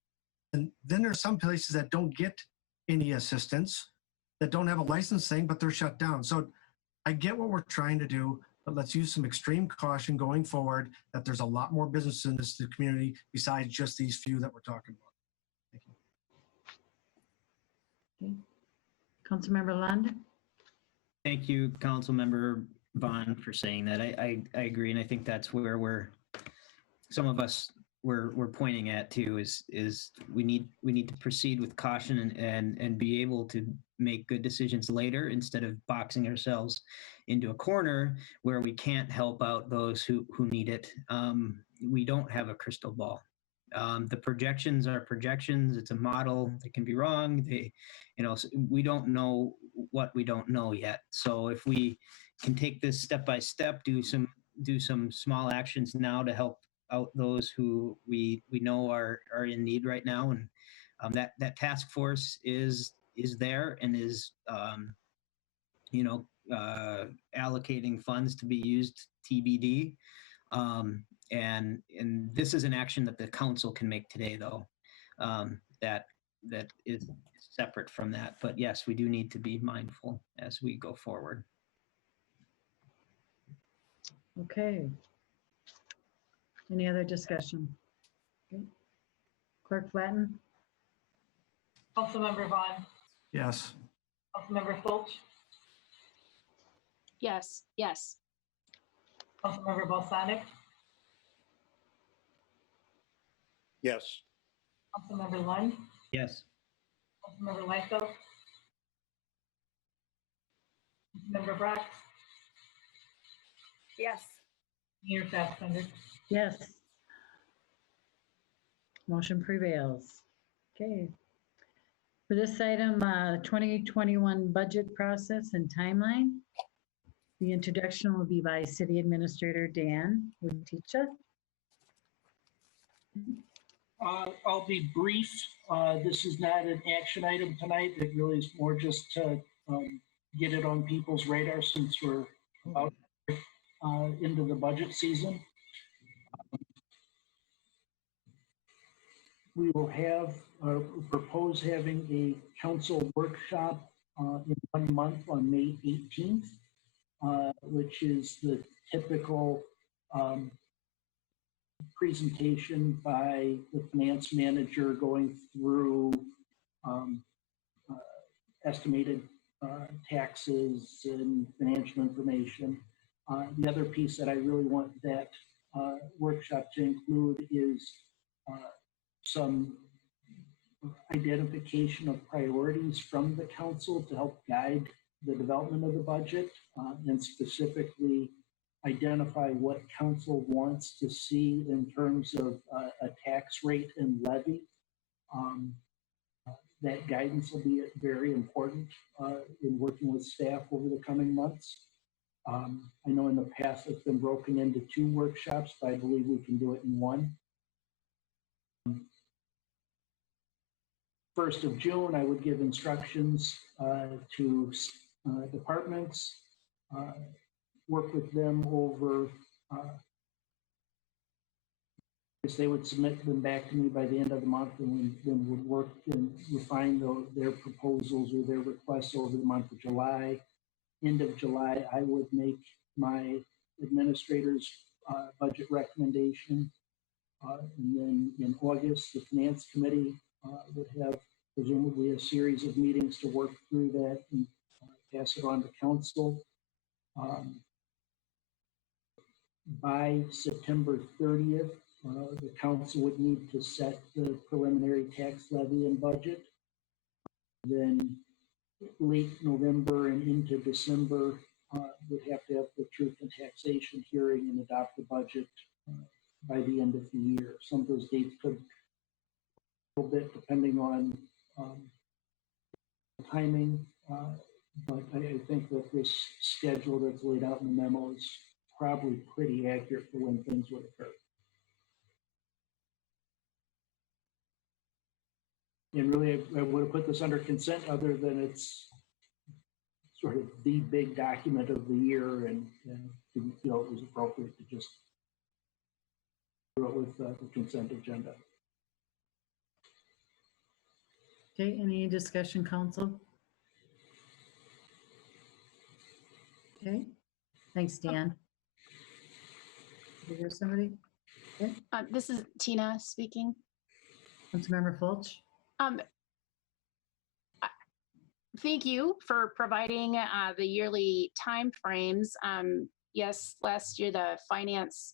And then there's some places that don't get any assistance, that don't have a license thing, but they're shut down. So I get what we're trying to do, but let's use some extreme caution going forward, that there's a lot more businesses in this community besides just these few that we're talking about. Thank you. Okay. Councilmember Lund? Thank you, Councilmember Vaughn, for saying that. I agree, and I think that's where some of us we're pointing at too is we need to proceed with caution and be able to make good decisions later instead of boxing ourselves into a corner where we can't help out those who need it. We don't have a crystal ball. The projections are projections. It's a model. They can be wrong. We don't know what we don't know yet. So if we can take this step by step, do some small actions now to help out those who we know are in need right now, and that task force is there and is allocating funds to be used TBD. And this is an action that the council can make today, though, that is separate from that. But yes, we do need to be mindful as we go forward. Okay. Any other discussion? Okay. Clerk Flatton? Councilmember Vaughn, Yes. Councilmember Fultz, Yes. Yes. Councilmember Balsanic, Yes. Councilmember Lund, Yes. Councilmember Liefeld, Councilmember Brock, Yes. Mayor Fassbender. Yes. Motion prevails. Okay. For this item, 2021 budget process and timeline. The introduction will be by City Administrator Dan Uticha. I'll be brief. This is not an action item tonight. It really is more just to get it on people's radar since we're about into the budget season. We will have, propose having a council workshop in 1 month on May 18th, which is the typical presentation by the finance manager going through estimated taxes and financial information. The other piece that I really want that workshop to include is some identification of priorities from the council to help guide the development of the budget, and specifically identify what council wants to see in terms of a tax rate and levy. That guidance will be very important in working with staff over the coming months. I know in the past it's been broken into 2 workshops, but I believe we can do it in 1. 1st of June, I would give instructions to departments, work with them over, they would submit them back to me by the end of the month, and we then would work and refine their proposals or their requests over the month of July. End of July, I would make my administrator's budget recommendation. And then in August, the finance committee would have presumably a series of meetings to work through that and pass it on to council. By September 30th, the council would need to set the preliminary tax levy and budget. Then late November and into December, would have to have the truth and taxation hearing and adopt the budget by the end of the year. Some of those dates could a little bit depending on timing, but I think that this schedule that's laid out in the memo is probably pretty accurate for when things would occur. And really, I would have put this under consent other than it's sort of the big document of the year, and didn't feel it was appropriate to just do it with the consent agenda. Okay, any discussion, council? Okay, thanks, Dan. Did you hear somebody? Okay. This is Tina speaking. Councilmember Fulch? Thank you for providing the yearly timeframes. Yes, last year the finance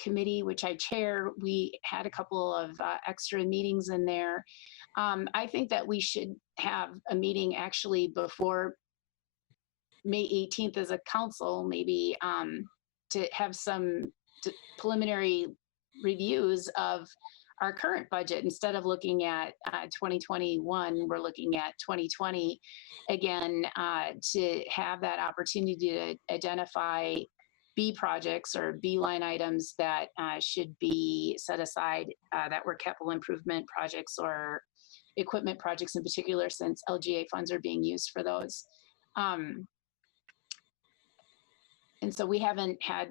committee, which I chair, we had a couple of extra meetings in there. I think that we should have a meeting actually before May 18th as a council, maybe to have some preliminary reviews of our current budget. Instead of looking at 2021, we're looking at 2020 again, to have that opportunity to identify B projects or B line items that should be set aside, that were capital improvement projects or equipment projects in particular, since LGA funds are being used for those. And so we haven't had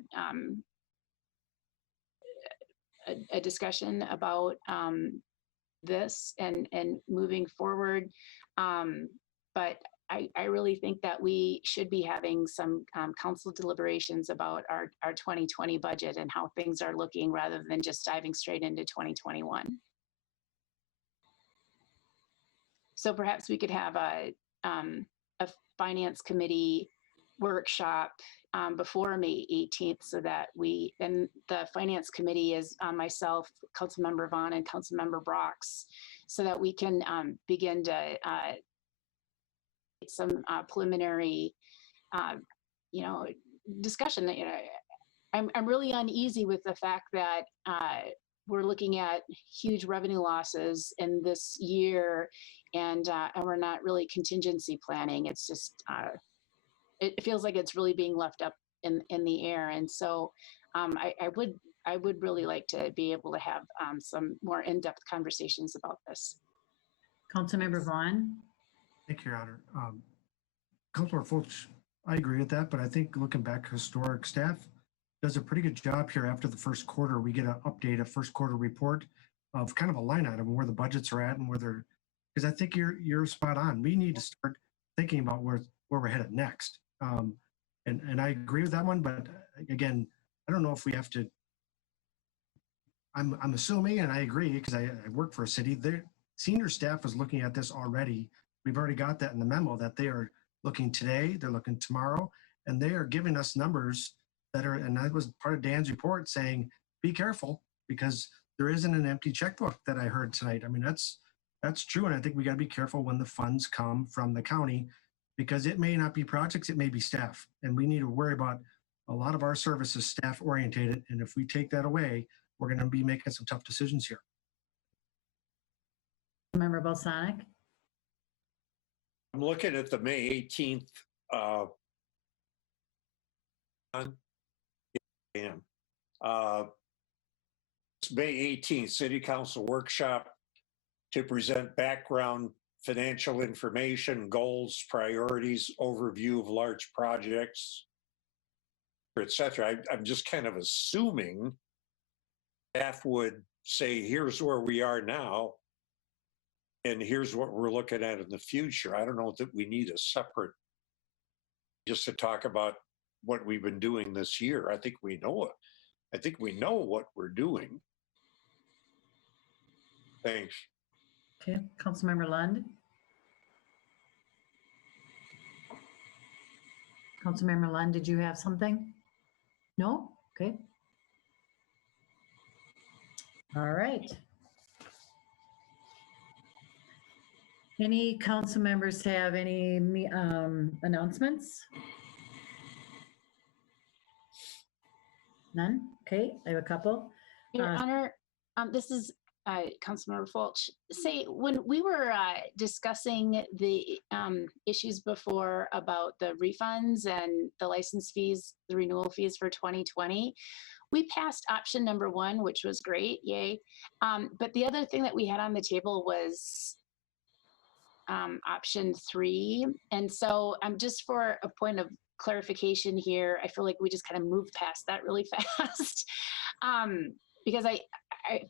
a discussion about this and moving forward. But I really think that we should be having some council deliberations about our 2020 budget and how things are looking, rather than just diving straight into 2021. So perhaps we could have a finance committee workshop before May 18th, so that and the finance committee is myself, Councilmember Vaughn, and Councilmember Brox, so that we can begin to some preliminary, discussion. That I'm really uneasy with the fact that we're looking at huge revenue losses in this year, and we're not really contingency planning. It's just it feels like it's really being left up in the air. And so I would really like to be able to have some more in-depth conversations about this. Councilmember Vaughn? Thank you, Your Honor. Councilor Fulch, I agree with that, but I think looking back, historic staff does a pretty good job here after the first quarter. We get an update, a first quarter report of kind of a line item where the budgets are at and where they're, because I think you're spot on. We need to start thinking about where we're headed next. And I agree with that one, but again, I don't know if we have to. I'm assuming, and I agree because I work for a city. Their senior staff is looking at this already. We've already got that in the memo that they are looking today, they're looking tomorrow, and they are giving us numbers that are, and that was part of Dan's report saying, be careful because there isn't an empty checkbook that I heard tonight. I mean, that's true. And I think we got to be careful when the funds come from the county because it may not be projects, it may be staff. And we need to worry about a lot of our services staff orientated. And if we take that away, we're going to be making some tough decisions here. Member Balsonic? I'm looking at the May 18th. May 18th City Council workshop to present background financial information, goals, priorities, overview of large projects, etc. I'm just kind of assuming staff would say, here's where we are now, and here's what we're looking at in the future. I don't know that we need a separate just to talk about what we've been doing this year. I think we know it. I think we know what we're doing. Thanks. Okay, Councilmember Lund. Councilmember Lund, did you have something? No? Okay. All right. Any council members have any announcements? None? Okay, I have a couple. Your Honor, this is Councilmember Fulch. Say, when we were discussing the issues before about the refunds and the license fees, the renewal fees for 2020, we passed option number 1, which was great, yay. But the other thing that we had on the table was option 3. And so just for a point of clarification here, I feel like we just kind of moved past that really fast. Because I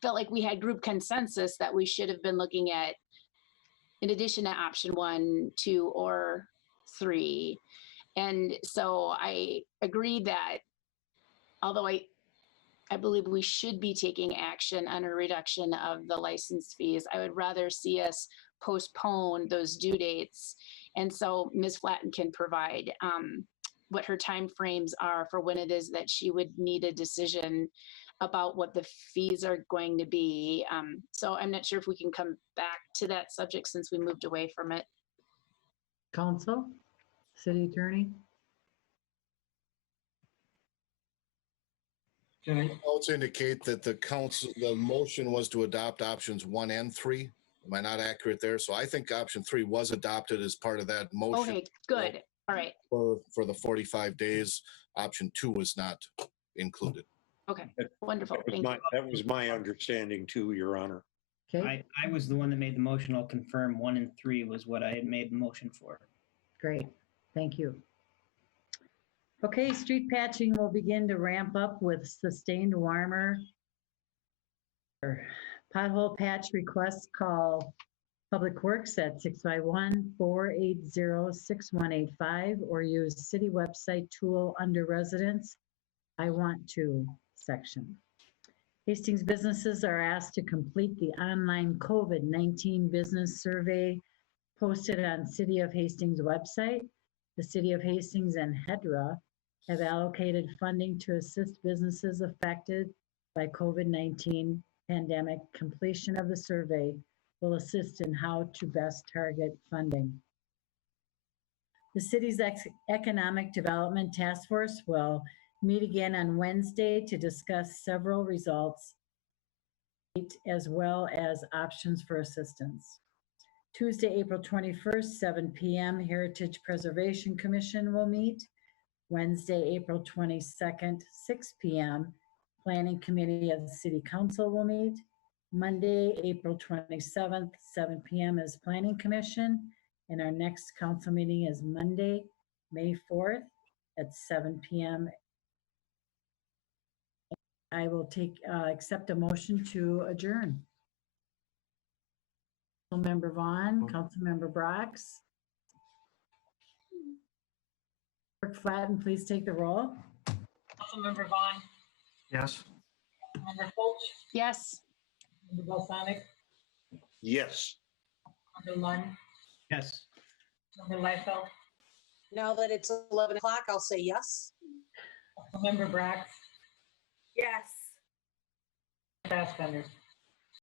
felt like we had group consensus that we should have been looking at, in addition to option 1, 2, or 3. And so I agree that although I believe we should be taking action on a reduction of the license fees, I would rather see us postpone those due dates. And so Ms. Flatten can provide what her timeframes are for when it is that she would need a decision about what the fees are going to be. So I'm not sure if we can come back to that subject since we moved away from it. Council, City Attorney. Notes indicate that the motion was to adopt options 1 and 3. Am I not accurate there? So I think option 3 was adopted as part of that motion. Okay, good. All right. For the 45 days, option 2 was not included. Okay, wonderful. Thank you. That was my understanding too, Your Honor. Okay, I was the one that made the motion. I'll confirm 1 and 3 was what I had made the motion for. great. Thank you. Okay, street patching will begin to ramp up with sustained warmer. Pothole patch requests, call Public Works at 651-480-6185 or use city website tool under residents. I want to section. Hastings businesses are asked to complete the online COVID-19 business survey posted on City of Hastings website. The City of Hastings and HEDRA have allocated funding to assist businesses affected by COVID-19 pandemic. Completion of the survey will assist in how to best target funding. The city's Economic Development Task Force will meet again on Wednesday to discuss several results as well as options for assistance. Tuesday, April 21st, 7 p.m., Heritage Preservation Commission will meet. Wednesday, April 22nd, 6 p.m., Planning Committee of the City Council will meet. Monday, April 27th, 7 p.m. is Planning Commission. And our next council meeting is Monday, May 4th at 7 p.m. I will accept a motion to adjourn. Councilmember Vaughn, Councilmember Brox. Clerk Flatten, please take the roll. Councilmember Vaughn, Yes. Member Fulch, Yes. Member Balsonic, Yes. Member Lund, Yes. Member Liefeld, Now that it's 11 o'clock, I'll say yes. Member Brax, Yes. Fassbender.